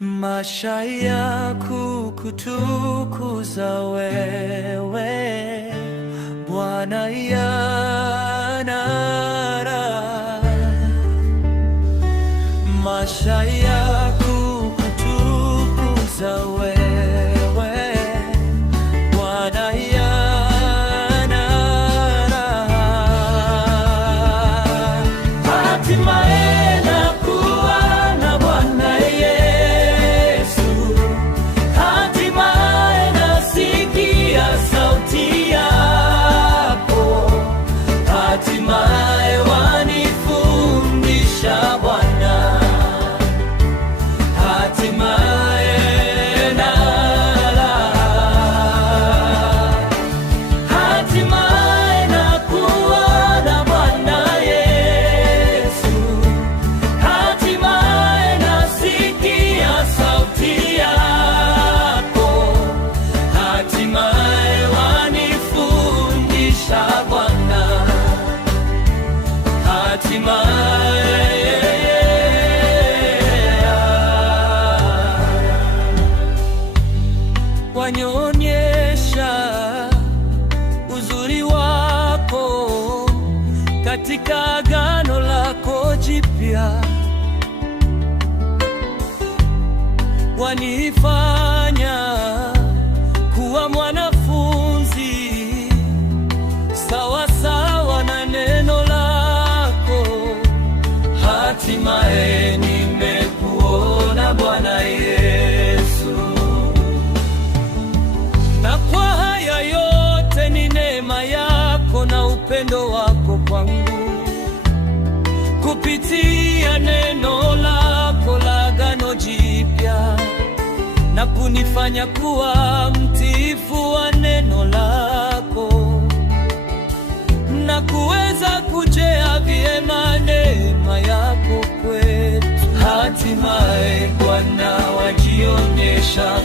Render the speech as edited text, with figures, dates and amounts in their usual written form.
Maisha ya kukutukuza wewe Bwana yanara, maisha ya kukutukuza wewe Bwana yanara, hatimaye nakuwa na Bwana Yesu, hatimaye nasikia sauti yako, hatimaye wanifundisha Bwana, hatimaye nala, hatimaye nakuwa na Bwana Yesu, hatimaye nasikia sauti yako, hatimaye wanifundisha Bwana, hatimaye wanionyesha uzuri wako katika agano lako jipya, wanifanya kuwa mwanafunzi sawa sawa na neno lako, hatimaye nimekuona Bwana Yesu. Na kwa haya yote ni neema yako na upendo wako kwangu, kupitia neno lako la agano jipya, na kunifanya kuwa mtiifu wa neno lako, na kuweza kujea vyema neema yako kwetu. Hatimaye Bwana wajionyesha